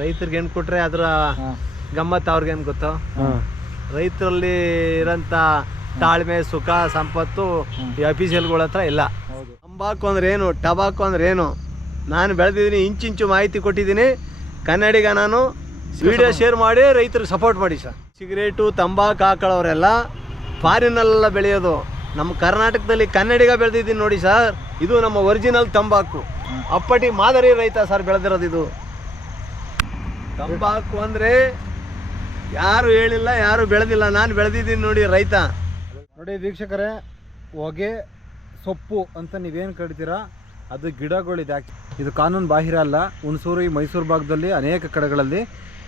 ರೈತರಿಗೆ ಏನು ಕೊಟ್ರೆ ಅದರ ಗಮ್ಮತ್ ಗಮ್ಮತ್ತು ಅವ್ರಿಗೇನು ಗೊತ್ತು? ರೈತರಲ್ಲಿ ಇರೋಂಥ ತಾಳ್ಮೆ ಸುಖ ಸಂಪತ್ತು ಈ ಅಫೀಷಿಯಲ್ಗಳ ಹತ್ರ ಇಲ್ಲ. ತಂಬಾಕು ಅಂದ್ರೆ ಏನು ಟಬಾಕು ಅಂದ್ರೆ ಏನು? ನಾನು ಬೆಳೆದಿದ್ದೀನಿ ಇಂಚಿಂಚು ಮಾಹಿತಿ ಕೊಟ್ಟಿದ್ದೀನಿ. ಕನ್ನಡಿಗ ನಾನು. ವಿಡಿಯೋ ಶೇರ್ ಮಾಡಿ ರೈತರಿಗೆ ಸಪೋರ್ಟ್ ಮಾಡಿ ಸರ್. ಸಿಗರೇಟು ತಂಬಾಕು ಹಾಕೊಳ್ಳೋರೆಲ್ಲ ಫಾರಿನಲ್ಲೆಲ್ಲ ಬೆಳೆಯೋದು. ನಮ್ಮ ಕರ್ನಾಟಕದಲ್ಲಿ ಕನ್ನಡಿಗ ಬೆಳೆದಿದ್ದೀನಿ ನೋಡಿ ಸರ್. ಇದು ನಮ್ಮ ಒರಿಜಿನಲ್ ತಂಬಾಕು. ಅಪ್ಪಟಿ ಮಾದರಿ ರೈತ ಸರ್ ಬೆಳೆದಿರೋದು ಇದು. ತಂಬಾಕು ಅಂದರೆ ಯಾರು ಹೇಳಿಲ್ಲ ಯಾರು ಬೆಳೆದಿಲ್ಲ. ನಾನು ಬೆಳೆದಿದ್ದೀನಿ ನೋಡಿ ರೈತ. ನೋಡಿ ವೀಕ್ಷಕರೇ ಹೊಗೆ ಸೊಪ್ಪು ಅಂತ ನೀವೇನು ಕರಿತೀರಾ? ಅದು ಗಿಡಗಳಿದೆ ಇದು ಕಾನೂನು ಬಾಹಿರ ಅಲ್ಲ. ಹುಣಸೂರು ಈ ಮೈಸೂರು ಭಾಗದಲ್ಲಿ ಅನೇಕ ಕಡೆಗಳಲ್ಲಿ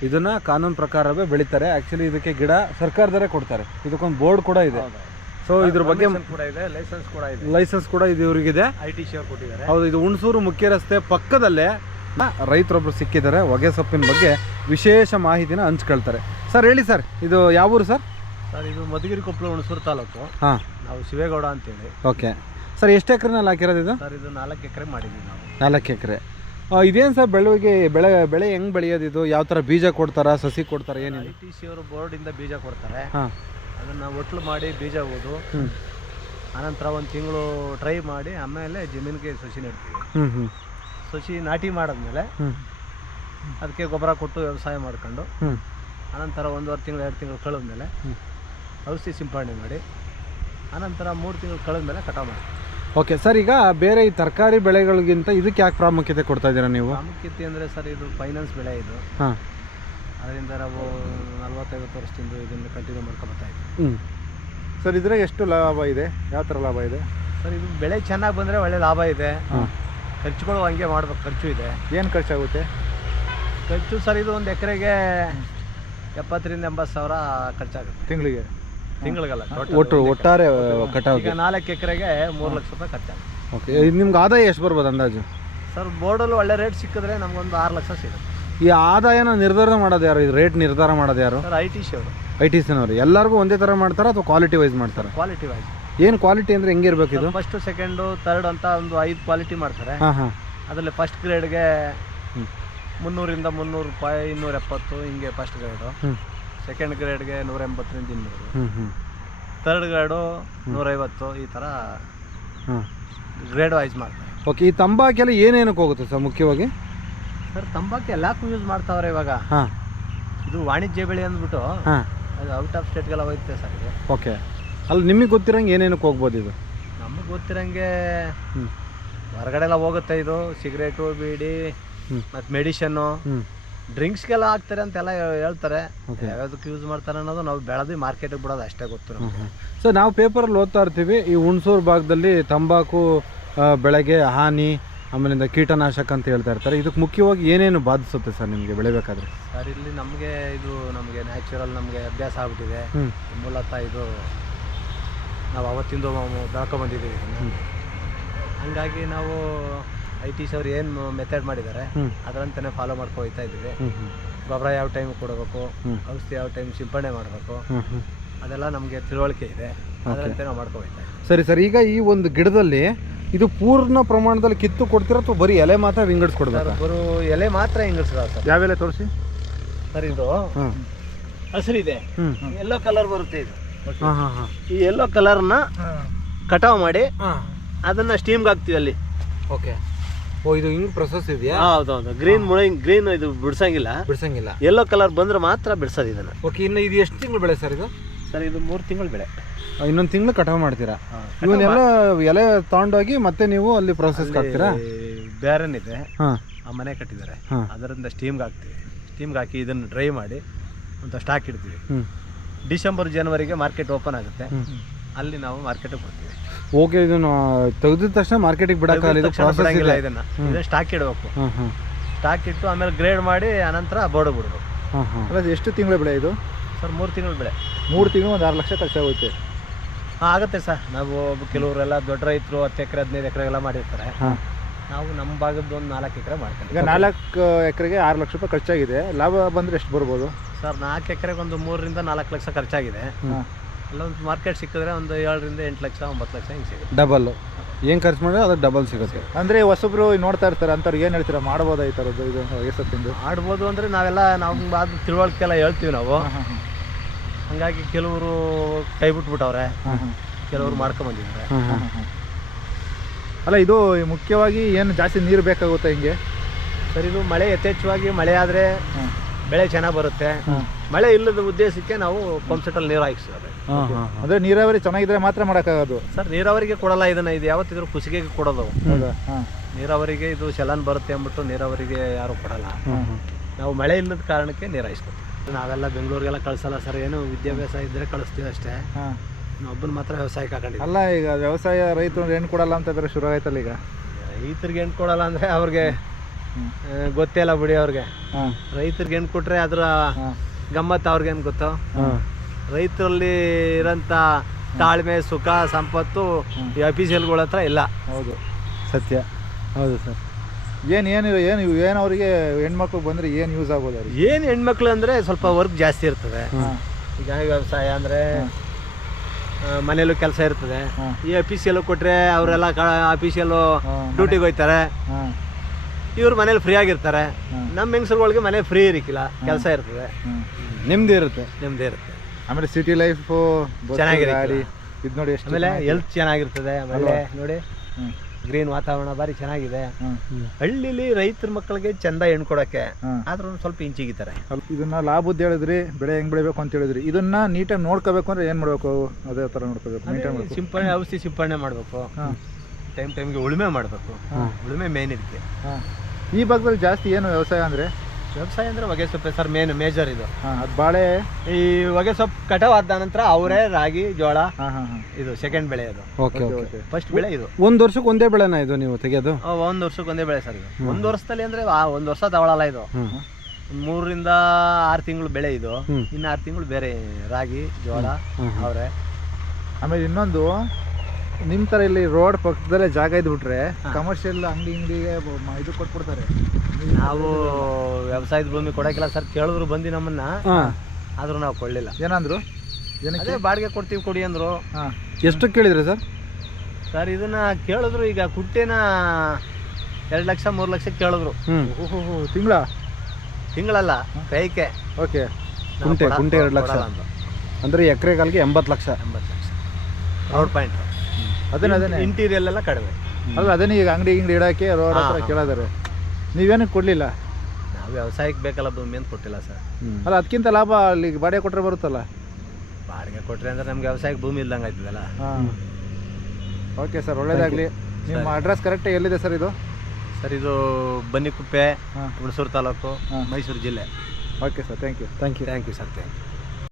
ಇದನ್ನು ಕಾನೂನು ಪ್ರಕಾರವೇ ಬೆಳೀತಾರೆ. ಆ್ಯಕ್ಚುಲಿ ಇದಕ್ಕೆ ಗಿಡ ಸರ್ಕಾರದವರೇ ಕೊಡ್ತಾರೆ. ಇದಕ್ಕೊಂದು ಬೋರ್ಡ್ ಕೂಡ ಇದೆ. ಸೊ ಇದ್ರ ಬಗ್ಗೆ ಕೂಡ ಇದೆ ಲೈಸೆನ್ಸ್ ಕೂಡ ಇದೆ. ಲೈಸೆನ್ಸ್ ಕೂಡ ಇದು ಇವರಿಗಿದೆ. ಐ ಟಿ ಕೊಟ್ಟಿದ್ದಾರೆ. ಹೌದು ಇದು ಹುಣಸೂರು ಮುಖ್ಯ ರಸ್ತೆ ಪಕ್ಕದಲ್ಲೇ ರೈತರೊಬ್ಬರು ಸಿಕ್ಕಿದ್ದಾರೆ ಹೊಗೆ ಸೊಪ್ಪಿನ ಬಗ್ಗೆ ವಿಶೇಷ ಮಾಹಿತಿನ ಹಂಚ್ಕೊಳ್ತಾರೆ. ಸರ್ ಹೇಳಿ ಸರ್ ಇದು ಯಾವ ಊರು ಸರ್? ಸರ್ ಇದು ಮಧುಗಿರಿ ಕೊಪ್ಪಳ ಹುಣಸೂರು ತಾಲೂಕು. ಹಾಂ. ನಾವು ಶಿವೇಗೌಡ ಅಂತೇಳಿ. ಓಕೆ. ಸರ್ ಎಷ್ಟು ಎಕರೆನಲ್ಲಿ ಹಾಕಿರೋದು ಇದು? ಸರ್ ಇದು ನಾಲ್ಕು ಎಕರೆ ಮಾಡಿದ್ವಿ ನಾವು. ನಾಲ್ಕು ಎಕರೆ. ಇದೇನು ಸರ್ ಬೆಳವಿಗೆ ಬೆಳೆ ಬೆಳೆ ಹೆಂಗೆ ಬೆಳೆಯೋದು ಇದು? ಯಾವ ಥರ ಬೀಜ ಕೊಡ್ತಾರಾ ಸಸಿ ಕೊಡ್ತಾರಾ ಐ ಏನಿದೆ ಟಿ ಸಿ ಅವರು ಬೋರ್ಡಿಂದ ಬೀಜ ಕೊಡ್ತಾರೆ. ಹಾಂ. ಅದನ್ನು ಒಟ್ಲು ಮಾಡಿ ಬೀಜ ಹೋದು. ಹ್ಞೂ ಆನಂತರ ಒಂದು ತಿಂಗಳು ಟ್ರೈ ಮಾಡಿ ಆಮೇಲೆ ಜಮೀನಿಗೆ ಸಸಿ ನೆಡ್ತೀವಿ. ಹ್ಞೂ ಹ್ಞೂ ಸಸಿ ನಾಟಿ ಮಾಡಿದ್ಮೇಲೆ ಅದಕ್ಕೆ ಗೊಬ್ಬರ ಕೊಟ್ಟು ವ್ಯವಸಾಯ ಮಾಡ್ಕೊಂಡು ಆನಂತರ ಒಂದೂವರೆ ತಿಂಗಳು ಎರಡು ತಿಂಗಳು ಕಳೆದ್ಮೇಲೆ ಮೇಲೆ ಔಷಧಿ ಸಿಂಪಡಣೆ ಮಾಡಿ ಆನಂತರ ಮೂರು ತಿಂಗಳು ಕಳೆದ್ಮೇಲೆ ಕಟಾವು ಮಾಡಿ. ಓಕೆ ಸರ್ ಈಗ ಬೇರೆ ಈ ತರಕಾರಿ ಬೆಳೆಗಳಿಗಿಂತ ಇದಕ್ಕೆ ಯಾಕೆ ಪ್ರಾಮುಖ್ಯತೆ ಕೊಡ್ತಾ ಇದ್ದೀರಾ ನೀವು? ಪ್ರಾಮುಖ್ಯತೆ ಅಂದರೆ ಸರ್ ಇದು ಫೈನಾನ್ಸ್ ಬೆಳೆ ಇದು. ಹಾಂ. ಅದರಿಂದ ನಾವು ನಲ್ವತ್ತೈವತ್ತು ವರ್ಷದಿಂದ ಇದನ್ನು ಕಂಟಿನ್ಯೂ ಮಾಡ್ಕೊಬರ್ತಾ ಇದ್ದೀವಿ. ಹ್ಞೂ ಸರ್ ಇದ್ರೆ ಎಷ್ಟು ಲಾಭ ಇದೆ? ಯಾವ ಥರ ಲಾಭ ಇದೆ? ಸರ್ ಇದು ಬೆಳೆ ಚೆನ್ನಾಗಿ ಬಂದರೆ ಒಳ್ಳೆ ಲಾಭ ಇದೆ. ಹಾಂ. ಖರ್ಚುಗಳು ಹಂಗೆ ಮಾಡ್ಬೇಕು ಖರ್ಚು ಇದೆ. ಏನು ಖರ್ಚಾಗುತ್ತೆ? ಖರ್ಚು ಸರ್ ಇದು ಒಂದು ಎಕರೆಗೆ ಎಪ್ಪತ್ತರಿಂದ ಎಂಬತ್ತು ಸಾವಿರ ಖರ್ಚಾಗುತ್ತೆ. ತಿಂಗಳಿಗೆ? ತಿಂಗಳಿಗಲ್ಲ ಒಟ್ಟು ಒಟ್ಟಾರೆ ಈಗ ನಾಲ್ಕು ಎಕರೆಗೆ ಮೂರು ಲಕ್ಷ ರೂಪಾಯಿ ಖರ್ಚಾಗುತ್ತೆ. ಓಕೆ ಇದು ನಿಮ್ಗೆ ಆದಾಯ ಎಷ್ಟು ಬರ್ಬೋದು ಅಂದಾಜು? ಸರ್ ಬೋರ್ಡಲ್ಲಿ ಒಳ್ಳೆ ರೇಟ್ ಸಿಕ್ಕಿದ್ರೆ ನಮಗೊಂದು ಆರು ಲಕ್ಷ ಸಿಗುತ್ತೆ. ಈ ಆದಾಯನ ನಿರ್ಧಾರ ಮಾಡೋದು ಯಾರು? ಇದು ರೇಟ್ ನಿರ್ಧಾರ ಮಾಡೋದು ಯಾರು? ಸರ್ ಐ ಟಿ ಸಿ ಅವರು. ಐ ಟಿ ಸಿನವರು ಎಲ್ಲರಿಗೂ ಒಂದೇ ಥರ ಮಾಡ್ತಾರೆ ಅಥವಾ ಕ್ವಾಲಿಟಿ ವೈಸ್ ಮಾಡ್ತಾರೆ? ಕ್ವಾಲಿಟಿ ವೈಸ್ ಏನು ಕ್ವಾಲಿಟಿ ಅಂದರೆ ಹೆಂಗಿರ್ಬೇಕು ಇದು? ಫಸ್ಟ್ ಸೆಕೆಂಡು ತರ್ಡ್ ಅಂತ ಒಂದು ಐದು ಕ್ವಾಲಿಟಿ ಮಾಡ್ತಾರೆ. ಹಾಂ ಹಾಂ. ಅದರಲ್ಲಿ ಫಸ್ಟ್ ಗ್ರೇಡ್ಗೆ ಮುನ್ನೂರಿಂದ ಮುನ್ನೂರು ರೂಪಾಯಿ ಇನ್ನೂರ ಎಪ್ಪತ್ತು ಹಿಂಗೆ ಫಸ್ಟ್ ಗ್ರೇಡು ಹ್ಞೂ ಸೆಕೆಂಡ್ ಗ್ರೇಡ್ಗೆ ನೂರ ಎಂಬತ್ತರಿಂದ ಇನ್ನೂರು. ಹ್ಞೂ ಹ್ಞೂ ತರ್ಡ್ ಗ್ರೇಡು ನೂರೈವತ್ತು ಈ ಥರ ಹಾಂ. ಗ್ರೇಡ್ ವೈಸ್ ಮಾಡ್ತಾರೆ. ಓಕೆ ಈ ತಂಬಾಕೆಲ್ಲ ಏನೇನಕ್ಕೆ ಹೋಗುತ್ತೆ ಸರ್ ಮುಖ್ಯವಾಗಿ? ಸರ್ ತಂಬಾಕು ಎಲ್ಲಕ್ಕೂ ಯೂಸ್ ಮಾಡ್ತಾವ್ರೆ ಇವಾಗ. ಹಾಂ. ಇದು ವಾಣಿಜ್ಯ ಬೆಳೆ ಅಂದ್ಬಿಟ್ಟು ಹಾಂ. ಅದು ಔಟ್ ಆಫ್ ಸ್ಟೇಟ್ಗೆಲ್ಲ ಹೋಗುತ್ತೆ ಸರ್ ಓಕೆ ಅಲ್ಲಿ ನಿಮಗೆ ಗೊತ್ತಿರಂಗೆ ಏನೇನಕ್ಕೆ ಹೋಗ್ಬೋದು ಇದು? ನಮಗೆ ಗೊತ್ತಿರಂಗೆ ಹ್ಞೂ ಹೊರಗಡೆ ಎಲ್ಲ ಹೋಗುತ್ತೆ ಇದು ಸಿಗರೇಟು ಬೀಡಿ ಹ್ಮ್. ಮತ್ತು ಮೆಡಿಷನ್ನು. ಹ್ಞೂ ಡ್ರಿಂಕ್ಸ್ಗೆಲ್ಲ ಹಾಕ್ತಾರೆ ಅಂತೆಲ್ಲ ಹೇ- ಹೇಳ್ತಾರೆ. ಯಾವ್ದಕ್ಕೆ ಯೂಸ್ ಮಾಡ್ತಾರೆ ಅನ್ನೋದು ನಾವು ಬೆಳೆದು ಮಾರ್ಕೆಟಿಗೆ ಬಿಡೋದು ಅಷ್ಟೇ ಗೊತ್ತು ನಮಗೆ. ಸರ್ ನಾವು ಪೇಪರಲ್ಲಿ ಓದ್ತಾ ಇರ್ತೀವಿ ಈ ಹುಣಸೂರು ಭಾಗದಲ್ಲಿ ತಂಬಾಕು ಆ, ಬೆಳೆಗೆ ಹಾನಿ ಆಮೇಲಿಂದ ಕೀಟನಾಶಕ ಅಂತ ಹೇಳ್ತಾ ಇರ್ತಾರೆ. ಇದಕ್ಕೆ ಮುಖ್ಯವಾಗಿ ಏನೇನು ಬಾಧಿಸುತ್ತೆ ಸರ್ ನಿಮಗೆ ಬೆಳಿಬೇಕಾದ್ರೆ? ಸರ್ ಇಲ್ಲಿ ನಮಗೆ ಇದು ನಮಗೆ ನ್ಯಾಚುರಲ್ ನಮಗೆ ಅಭ್ಯಾಸ ಆಗ್ಬಿಟ್ಟಿದೆ. ಹ್ಞೂ ಮೂಲತಃ ಇದು ನಾವು ಅವತ್ತಿಂದ ಬೆಳ್ಕೊಂಬಂದಿದ್ದೀವಿ ಹಂಗಾಗಿ ನಾವು ಐ ಟಿ ಅವ್ರು ಏನು ಮೆಥಡ್ ಮಾಡಿದ್ದಾರೆ ಅದರಂತೆ ಫಾಲೋ ಮಾಡ್ಕೊ ಹೋಗ್ತಾ ಇದ್ದೀವಿ. ಗೊಬ್ಬರ ಯಾವ ಟೈಮ್ ಕೊಡಬೇಕು. ಔಷಧಿ ಯಾವ ಟೈಮ್ ಸಿಂಪಡಣೆ ಮಾಡಬೇಕು ಅದೆಲ್ಲ ನಮಗೆ ತಿಳುವಳಿಕೆ ಇದೆ. ಅದರಂತೆ ನಾವು ಮಾಡ್ಕೊ ಹೋಗ್ತಾ ಸರಿ ಸರಿ. ಈಗ ಈ ಒಂದು ಗಿಡದಲ್ಲಿ ಇದು ಪೂರ್ಣ ಪ್ರಮಾಣದಲ್ಲಿ ಕಿತ್ತು ಕೊಡ್ತೀರಾ ಅಥವಾ ಬರೀ ಎಲೆ ಮಾತ್ರ ವಿಂಗಡಿಸ್ಕೊಡ್ತಾರೆ ಬರೋ ಎಲೆ ಮಾತ್ರ ಹಿಂಗಡ್ಸದ ಸರ್. ಯಾವೆಲ್ಲ ತೋರಿಸಿ? ಸರ್ ಇದು ಹಸಿರಿದೆ. ಎಲ್ಲೋ ಕಲರ್ ಬರುತ್ತೆ ಇದು. ಹಾಂ ಹಾಂ ಹಾಂ. ಈ ಎಲ್ಲೋ ಕಲರ್ನ ಕಟಾವ್ ಮಾಡಿ ಹಾಂ. ಅದನ್ನ ಸ್ಟೀಮ್ಗೆ ಹಾಕ್ತೀವಿ ಅಲ್ಲಿ. ಓಕೆ ಓ ಇದು ಹಿಂಗೆ ಪ್ರೊಸೆಸ್ ಇದೆಯಾ? ಹೌದೌದು. ಗ್ರೀನ್ ಮುಳಿ ಗ್ರೀನ್ ಇದು ಬಿಡ್ಸಂಗಿಲ್ಲ. ಬಿಡ್ಸಂಗಿಲ್ಲ. ಎಲ್ಲೋ ಕಲರ್ ಬಂದ್ರೆ ಮಾತ್ರ ಬಿಡ್ಸೋದು ಇದನ್ನ. ಓಕೆ ಇನ್ನು ಇದು ಎಷ್ಟು ತಿಂಗಳು ಬೆಳೆ ಸರ್ ಇದು? ಸರ್ ಇದು ಮೂರು ತಿಂಗಳು ಬೆಳೆ. ಇನ್ನೊಂದು ತಿಂಗಳು ಕಟಾವ್ ಮಾಡ್ತೀರಾ? ಇವನ್ನೆಲ್ಲ ಎಲೆ ತಗೊಂಡೋಗಿ ಮತ್ತೆ ನೀವು ಅಲ್ಲಿ ಪ್ರೊಸೆಸ್ಗೆ ಹಾಕ್ತೀರಾ? ಬ್ಯಾರನ್ ಇದೆ. ಹಾಂ. ಆ ಮನೆ ಕಟ್ಟಿದ್ದಾರೆ. ಅದರಿಂದ ಸ್ಟೀಮ್ಗೆ ಹಾಕ್ತೀವಿ. ಸ್ಟೀಮ್ಗೆ ಹಾಕಿ ಇದನ್ನು ಡ್ರೈ ಮಾಡಿ ಒಂದು ಸ್ಟಾಕ್ ಇಡ್ತೀವಿ ಡಿಸೆಂಬರ್ ಜನವರಿಗೆ ಮಾರ್ಕೆಟ್ ಓಪನ್ ಆಗುತ್ತೆ. ಅಲ್ಲಿ ನಾವು ಮಾರ್ಕೆಟ್ ಕೊಡ್ತೀವಿ. ಓಕೆ ಇದನ್ನು ತೆಗೆದಿದ ತಕ್ಷಣ ಮಾರ್ಕೆಟಿಗೆ ಬಿಡೋಕ್ಕಾಗಲ್ಲ ಪ್ರಾಸೆಸ್ ಇದೆ ಇದನ್ನ. ಇದನ್ನ ಸ್ಟಾಕ್ ಇಡಬೇಕು. ಹಾಂ ಹಾಂ ಸ್ಟಾಕ್ ಇಟ್ಟು ಆಮೇಲೆ ಗ್ರೇಡ್ ಮಾಡಿ ಅನಂತರ ಬೋರ್ಡ್ ಬಿಡಬೇಕು. ಹಾಂ ಹಾಂ ಅಲ್ಲ ಎಷ್ಟು ತಿಂಗಳ ಬೆಳೆ ಇದು? ಸರ್ ಮೂರು ತಿಂಗಳು ಬೆಳೆ. ಮೂರು ತಿಂಗಳು ಒಂದು ಆರು ಲಕ್ಷ ಖರ್ಚಾಗುತ್ತೆ ಹಾ ಆಗುತ್ತೆ ಸರ್. ನಾವು ಕೆಲವರೆಲ್ಲ ದೊಡ್ಡ ರೈತರು ಹತ್ತು ಎಕರೆ ಹದಿನೈದು ಎಕರೆಗೆಲ್ಲ ಮಾಡಿರ್ತಾರೆ. ಹಾಂ. ನಾವು ನಮ್ಮ ಭಾಗದ ಒಂದು ನಾಲ್ಕು ಎಕರೆ ಮಾಡ್ತೀವಿ ಈಗ ನಾಲ್ಕು ಎಕರೆಗೆ ಆರು ಲಕ್ಷ ರೂಪಾಯಿ ಖರ್ಚಾಗಿದೆ. ಲಾಭ ಬಂದರೆ ಎಷ್ಟು ಬರ್ಬೋದು? ಸರ್ ನಾಲ್ಕು ಎಕರೆಗೆ ಒಂದು ಮೂರರಿಂದ ನಾಲ್ಕು ಲಕ್ಷ ಖರ್ಚಾಗಿದೆ. ಅಲ್ಲೊಂದು ಮಾರ್ಕೆಟ್ ಸಿಕ್ಕಿದ್ರೆ ಒಂದು ಏಳರಿಂದ ಎಂಟು ಲಕ್ಷ ಒಂಬತ್ತು ಲಕ್ಷ ಹಿಂಗೆ ಸಿಗುತ್ತೆ. ಡಬಲ್ಲು ಏನು ಖರ್ಚು ಮಾಡಿದ್ರೆ ಅದು ಡಬಲ್ ಸಿಗುತ್ತೆ. ಅಂದರೆ ಹೊಸಬ್ರು ನೋಡ್ತಾ ಇರ್ತಾರೆ ಅಂಥವ್ರು ಏನು ಹೇಳ್ತೀರಾ? ಮಾಡ್ಬೋದು ಈ ಥರದ್ದು? ಇದು ಎಸತ್ತಿಂದು ಆಡ್ಬೋದು ಅಂದರೆ ನಾವೆಲ್ಲ ನಾವು ಅದು ತಿಳುವಳಿಕೆ ಎಲ್ಲ ಹೇಳ್ತೀವಿ ನಾವು. ಹಂಗಾಗಿ ಕೆಲವರು ಕೈ ಬಿಟ್ಬಿಟ್ಟವ್ರೆ. ಕೆಲವರು ಮಾಡ್ಕೊಂಬಂದಿದ್ದಾರೆ ಅಲ್ಲ ಇದು ಮುಖ್ಯವಾಗಿ ಏನು ಜಾಸ್ತಿ ನೀರು ಬೇಕಾಗುತ್ತೆ ಹಿಂಗೆ? ಸರ್ ಇದು ಮಳೆ ಯಥೇಚ್ಛವಾಗಿ ಮಳೆ ಆದರೆ ಬೆಳೆ ಚೆನ್ನಾಗಿ ಬರುತ್ತೆ. ಮಳೆ ಇಲ್ಲದ ಉದ್ದೇಶಕ್ಕೆ ನಾವು ಪಂಪ್ ಸೆಟ್ಟಲ್ಲಿ ನೀರು ಹಾಕಿಸ್ತೇವೆ ಅಂದ್ರೆ ನೀರಾವರಿ ಚೆನ್ನಾಗಿದ್ರೆ ಮಾತ್ರ ಮಾಡೋಕ್ಕಾಗೋದು? ಸರ್ ನೀರಾವರಿಗೆ ಕೊಡಲ್ಲ ಇದನ್ನ ಇದು ಯಾವತ್ತಿದ್ರು ಕುಸಿಗೆಗೆ ಕೊಡೋದು. ನೀರಾವರಿಗೆ ಇದು ಚಲನ್ ಬರುತ್ತೆ ಅಂದ್ಬಿಟ್ಟು ನೀರಾವರಿಗೆ ಯಾರು ಕೊಡಲ್ಲ. ನಾವು ಮಳೆ ಇಲ್ಲದ ಕಾರಣಕ್ಕೆ ನೀರು ಹಾಯಿಸ್ಕೊತೀವಿ. ನಾವೆಲ್ಲ ಬೆಂಗಳೂರಿಗೆಲ್ಲ ಕಳ್ಸಲ್ಲ ಸರ್ ಏನು ವಿದ್ಯಾಭ್ಯಾಸ ಇದ್ದರೆ ಕಳಿಸ್ತೀವಿ ಅಷ್ಟೇ. ಒಬ್ಬನ ಮಾತ್ರ ವ್ಯವಸಾಯಕ್ಕೆ ಹಾಕೊಂಡಿದ್ದೀವಿ ಅಲ್ಲ ಈಗ ವ್ಯವಸಾಯ ರೈತರು ಏನು ಕೊಡಲ್ಲ ಅಂತ ಬೇರೆ ಶುರು ಆಯ್ತಲ್ಲ ಈಗ? ರೈತರಿಗೆ ಹೆಣ್ಣು ಕೊಡಲ್ಲ ಅಂದರೆ ಅವ್ರಿಗೆ ಗೊತ್ತೇ ಇಲ್ಲ ಬಿಡಿ ಅವ್ರಿಗೆ. ರೈತರಿಗೆ ಹೆಣ್ಣು ಕೊಟ್ಟರೆ ಅದರ ಗಮ್ಮತ್ತು ಅವ್ರಿಗೇನು ಗೊತ್ತು? ರೈತರಲ್ಲಿ ಇರೋಂಥ ತಾಳ್ಮೆ ಸುಖ ಸಂಪತ್ತು ಈ ಅಫೀಸಿಯಲ್ಗಳ ಹತ್ರ ಇಲ್ಲ. ಹೌದು ಸತ್ಯ. ಹೌದು ಸರ್. ಏನು ಏನು ಏನು ಏನು ಅವರಿಗೆ ಹೆಣ್ಮಕ್ಳು ಬಂದರೆ ಏನು ಯೂಸ್ ಅವ್ರಿಗೆ? ಏನು ಹೆಣ್ಮಕ್ಳು ಅಂದರೆ ಸ್ವಲ್ಪ ವರ್ಕ್ ಜಾಸ್ತಿ ಇರ್ತದೆ. ಈಗ ವ್ಯವಸಾಯ ಅಂದರೆ ಮನೇಲೂ ಕೆಲಸ ಇರ್ತದೆ. ಈ ಅಫೀಸಿಯಲ್ಲೂ ಕೊಟ್ಟರೆ ಅವರೆಲ್ಲ ಅಫೀಸಿಯಲ್ಲು ಡ್ಯೂಟಿಗೆ ಹೋಗ್ತಾರೆ. ಇವ್ರು ಮನೇಲಿ ಫ್ರೀ ಆಗಿರ್ತಾರೆ. ನಮ್ ನಮ್ಮ ಹೆಂಗಸರುಗಳಿಗೆ ಮನೆ ಫ್ರೀ ಇರಕ್ಕಿಲ್ಲ ಕೆಲಸ ಇರ್ತದೆ. ನಿಮ್ದು ಇರುತ್ತೆ? ನಿಮ್ದೇ ಇರುತ್ತೆ. ಆಮೇಲೆ ಸಿಟಿ ಲೈಫು ಚೆನ್ನಾಗಿರುತ್ತೆ. ಗಾಡಿ ಇದು ನೋಡಿ ಆಮೇಲೆ ಹೆಲ್ತ್ ಚೆನ್ನಾಗಿರ್ತದೆ ಆಮೇಲೆ ನೋಡಿ. ಗ್ರೀನ್ ವಾತಾವರಣ ಬಾರಿ ಚೆನ್ನಾಗಿದೆ. ಹಳ್ಳಿಲಿ ರೈತರ ಮಕ್ಕಳಿಗೆ ಚಂದ ಹೆಣ್ಣು ಕೊಡಕ್ಕೆ ಹಾಂ ಆದ್ರೂ ಸ್ವಲ್ಪ ಇಂಚಿಗಿತಾರೆ ಇದನ್ನ ಲಾಭದ್ದು ಹೇಳಿದ್ರಿ ಬೆಳೆ ಹೆಂಗ್ ಬೆಳಿಬೇಕು ಅಂತ ಹೇಳಿದ್ರಿ. ಇದನ್ನ ನೀಟಾಗಿ ನೋಡ್ಕೋಬೇಕು ಅಂದ್ರೆ ಏನ್ ಮಾಡ್ಬೇಕು? ಅದೇ ತರ ನೋಡ್ಕೋಬೇಕು ಸಿಂಪಡಣೆ ಔಷಧಿ ಸಿಂಪಡಣೆ ಮಾಡ್ಬೇಕು. ಹಾಂ. ಟೈಮ್ ಟೈಮ್ಗೆ ಉಳುಮೆ ಮಾಡಬೇಕು. ಉಳುಮೆ ಮೇನ್ ಇದಕ್ಕೆ. ಈ ಭಾಗದಲ್ಲಿ ಜಾಸ್ತಿ ಏನು ವ್ಯವಸಾಯ ಅಂದ್ರೆ? ವ್ಯವಸಾಯ ಅಂದ್ರೆ ಹೊಗೆ ಸೊಪ್ಪೆ ಸರ್ ಮೇನ್ ಮೇಜರ್ ಇದು. ಹಾಂ ಅದು ಬಾಳೆ. ಈ ಹೊಗೆ ಸೊಪ್ಪು ಕಟಾವ್ ಆದ ನಂತರ ಅವರೇ ರಾಗಿ ಜೋಳ ಹಾಂ ಹಾಂ ಹಾಂ. ಇದು ಸೆಕೆಂಡ್ ಬೆಳೆ ಇದು ಓಕೆ ಓಕೆ ಫಸ್ಟ್ ಬೆಳೆ ಇದು. ಒಂದು ವರ್ಷಕ್ಕೆ ಒಂದೇ ಬೆಳೆನಾ ಇದು ನೀವು ತೆಗೆಯೋದು? ಆ, ಒಂದ್ ವರ್ಷಕ್ಕೆ ಒಂದೇ ಬೆಳೆ ಸರ್ ಇದು. ಒಂದ್ ವರ್ಷದಲ್ಲಿ ಅಂದ್ರೆ ಆ ಒಂದ್ ವರ್ಷ ತಗೊಳಲ್ಲ ಇದು. ಹ್ಞೂ ಮೂರರಿಂದ ಆರು ತಿಂಗಳು ಬೆಳೆ ಇದು. ಇನ್ನ ಆರ್ ತಿಂಗಳು ಬೇರೆ ರಾಗಿ ಜೋಳ ಅವರೆ. ಆಮೇಲೆ ಇನ್ನೊಂದು ನಿಮ್ಮ ತರ ಇಲ್ಲಿ ರೋಡ್ ಪಕ್ಕದಲ್ಲೇ ಜಾಗ ಇದ್ಬಿಟ್ರೆ ಕಮರ್ಷಿಯಲ್ ಅಂಗಡಿ ಅಂಗಡಿಗೆ ಇದು ಕೊಟ್ಬಿಡ್ತಾರೆ. ನಾವು ವ್ಯವಸಾಯದ ಭೂಮಿ ಕೊಡಕ್ಕಿಲ್ಲ ಸರ್ ಕೇಳಿದ್ರು ಬಂದು ನಮ್ಮನ್ನ. ಆದ್ರೂ ನಾವು ಕೊಡಲಿಲ್ಲ. ಏನಂದ್ರು? ಏನಕ್ಕೆ? ಬಾಡಿಗೆ ಕೊಡ್ತೀವಿ ಕೊಡಿ ಅಂದ್ರು. ಎಷ್ಟು ಕೇಳಿದ್ರಿ ಸರ್? ಸರ್ ಇದನ್ನ ಕೇಳಿದ್ರು ಈಗ ಕುಟ್ಟೆನ ಎರಡು ಲಕ್ಷ ಮೂರು ಲಕ್ಷ ಕೇಳಿದ್ರು. ಓಹೋ ತಿಂಗಳ? ತಿಂಗಳಲ್ಲ ಕೈಕೆ ಓಕೆ. ಕುಂಟೆ ಕುಂಟೆ ಎರಡು ಲಕ್ಷ. ಅಂದ್ರೆ. ಎಕರೆಗಾಲ್ಗೆ ಎಕರೆಗಾಲಿಗೆ ಎಂಬತ್ತು ಲಕ್ಷ. ಎಂಬತ್ತು ಲಕ್ಷ. ರೋಡ್ ಪಾಯಿಂಟ್ ಅದೇನೆ ಅದನ್ನೇ. ಇಂಟೀರಿಯಲ್ ಎಲ್ಲ ಕಡಿಮೆ. ಅಲ್ಲ ಅದನ್ನ ಈಗ ಅಂಗಡಿ ಗಿಂಗಡಿ ಇಡಕ್ಕೆ ರೋಡ್ ಹತ್ರ. ಕೇಳಿದಾರೆ. ನೀವೇನಕ್ಕೆ ಕೊಡ್ಲಿಲ್ಲ? ನಾವು ವ್ಯವಸಾಯಕ್ಕೆ ಬೇಕಲ್ಲ ಭೂಮಿ ಅಂತ ಕೊಟ್ಟಿಲ್ಲ ಸರ್. ಅಲ್ಲ ಅದಕ್ಕಿಂತ ಲಾಭ ಅಲ್ಲಿ ಬಾಡಿಗೆ ಕೊಟ್ಟರೆ ಬರುತ್ತಲ್ಲ? ಬಾಡಿಗೆ ಕೊಟ್ಟರೆ ಅಂದ್ರೆ ನಮ್ಗೆ ವ್ಯವಸಾಯಕ್ಕೆ ಭೂಮಿ ಇಲ್ದಂಗೆ ಆಯ್ತದಲ್ಲ. ಹಾಂ. ಓಕೆ ಸರ್ ಒಳ್ಳೇದಾಗಲಿ. ನಿಮ್ಮ ಅಡ್ರೆಸ್ ಕರೆಕ್ಟ್ ಎಲ್ಲಿದೆ ಸರ್ ಇದು? ಸರ್ ಇದು ಬನ್ನಿಕುಪ್ಪೆ ಹಾಂ. ಹುಣಸೂರು ತಾಲೂಕು ಮೈಸೂರು ಜಿಲ್ಲೆ. Okay sir thank you thank you thank you sir thank you